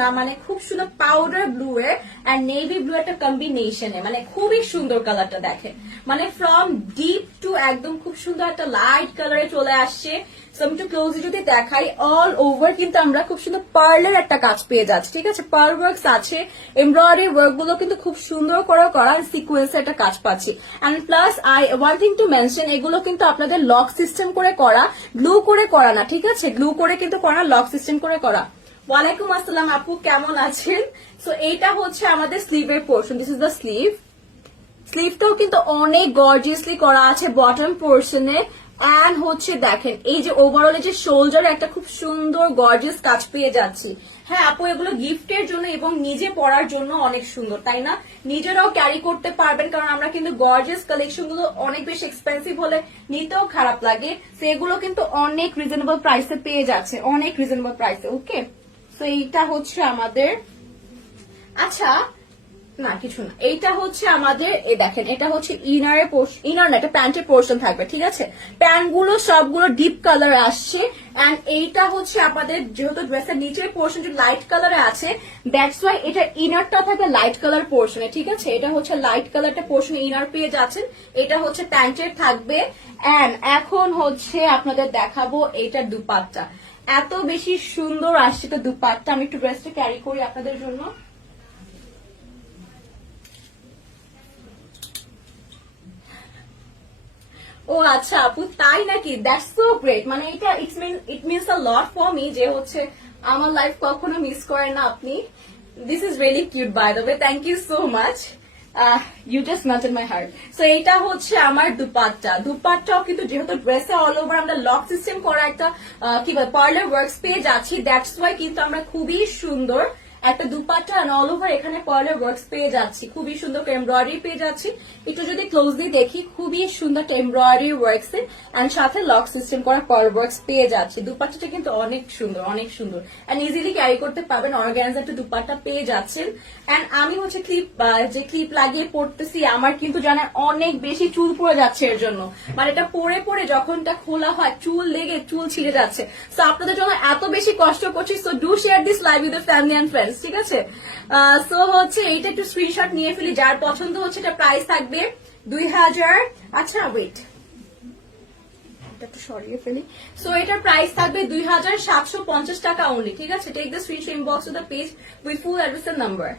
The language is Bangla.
না মানে খুব সুন্দর পাউডার ব্লু এর এন্ড নেভি ব্লু একটা কম্বিনেশনে, মানে খুবই সুন্দর কালারটা দেখেন, মানে ফ্রম ডিপ টু একদম খুব সুন্দর একটা লাইট কালারে চলে আসছে। সো আমি একটু ক্লোজলি যদি দেখাই, অল ওভার কিন্তু আমরা খুব সুন্দর পার্লের একটা কাজ পেয়ে যাচ্ছি, ঠিক আছে, পার্ল ওয়ার্কস আছে, এমব্রয়ডারি ওয়ার্ক গুলো কিন্তু খুব সুন্দর করে করা, সিকোয়েন্সের একটা কাজ পাচ্ছি। And plus one thing to mention, এগুলো কিন্তু আপনাদের লক সিস্টেম করে করা, গ্লু করে করা না, ঠিক আছে, গ্লু করে কিন্তু করা, লক সিস্টেম করে করা। ওয়ালাইকুম আসসালাম আপু, কেমন আছেন? সো এইটা হচ্ছে আমাদের স্লিভের portion, this is the sleeve. স্লিভটাও কিন্তু অনেক গর্জিয়াসলি করা আছে বটম পোর্শনে, এন্ড হচ্ছে দেখেন এই যে ওভারঅল যে শোল্ডারে একটা খুব সুন্দর গর্জিয়াস কাজ পেয়ে যাচ্ছি। হ্যাঁ আপু, এগুলো গিফটের জন্য এবং নিজে পরার জন্য অনেক সুন্দর, তাই না? নিজেরাও ক্যারি করতে পারবেন, কারণ আমরা কিন্তু গর্জিয়াস কালেকশন গুলো অনেক বেশি এক্সপেন্সিভ হলে নিতেও খারাপ লাগে, সেগুলো কিন্তু অনেক রিজনেবল প্রাইসে পেয়ে যাচ্ছে, অনেক রিজনেবল প্রাইসে। ওকে, তো এইটা হচ্ছে আমাদের, আচ্ছা না কিছু না, এইটা হচ্ছে আমাদের, এই দেখেন এটা হচ্ছে ইনারের পোর্শন, ইনার না এটা প্যান্টের পোর্শন থাকবে, ঠিক আছে, প্যান্ট গুলো সবগুলো ডিপ কালার আসছে। এন্ড এইটা হচ্ছে আমাদের, যেহেতু ড্রেসের নিচের পোর্শন লাইট কালারে আছে, দ্যাটস ওয়াই এটা ইনারটা থাকবে লাইট কালার পোর্শনে, ঠিক আছে, এটা হচ্ছে লাইট কালারটা পোর্শন ইনার পেয়ে যাচ্ছেন, এটা হচ্ছে প্যান্টের থাকবে। এন্ড এখন হচ্ছে আপনাদের দেখাবো এইটার দুপাট্টা, এত বেশি সুন্দর আসছে তো দুপাট্টা। আমি একটু ড্রেসটা ক্যারি করি আপনাদের জন্য। ও আচ্ছা আপু, তাই নাকি? দ্যাটস সো গ্রেট, মানে এটা it means a lot for me, যে হচ্ছে আমার লাইফ কখনো মিস করেন না আপনি। This is really cute by the way, thank you so much, you just melted my heart. So এইটা হচ্ছে আমার দুপাট্টা, দুপাট্টাও কিন্তু যেহেতু ড্রেসে অল ওভার আমরা লক সিস্টেম করা একটা কি বলে পার্লার ওয়ার্কস পেয়ে যাচ্ছি, দ্যাটস ওয়াই কিন্তু আমরা খুবই সুন্দর একটা দুপাট্টা অল ওভার এখানে পার্লার ওয়ার্কস পেয়ে যাচ্ছি, খুবই সুন্দর এমব্রয়ডারি পেয়ে যাচ্ছি। একটু যদি ক্লোজলি দেখি, খুবই সুন্দর এমব্রয়ডারি ওয়ার্কস এন্ড সাথে লক সিস্টেম করা পার্লার ওয়ার্কস পেয়ে যাচ্ছি। দুপাট্টাটা কিন্তু অনেক সুন্দর, অনেক সুন্দর, এন্ড ইজিলি ক্যারি করতে পারবেন, অর্গানাইজার একটা দুপাট্টা পেয়ে যাচ্ছেন। এন্ড আমি হচ্ছে ক্লিপ লাগিয়ে পড়তেছি, আমার কিন্তু জানেন অনেক বেশি চুল পড়ে যাচ্ছে এর জন্য, মানে এটা পরে পরে যখন এটা খোলা হয় চুল লেগে চুল ছিঁড়ে যাচ্ছে। সো আপনাদের জন্য এত বেশি কষ্ট করছি, so do share this live with family and friends, ঠিক আছে? সো হচ্ছে এইটা একটু স্ক্রিনশট নিয়ে ফেলি, যার পছন্দ হচ্ছে এটা প্রাইস থাকবে 2000। আচ্ছা ওয়েট, একটু সরিয়ে ফেলি। সো এটার প্রাইস থাকবে 2750 টাকা অনলি, ঠিক আছে? Take the screenshot, inbox to the page with full address and number.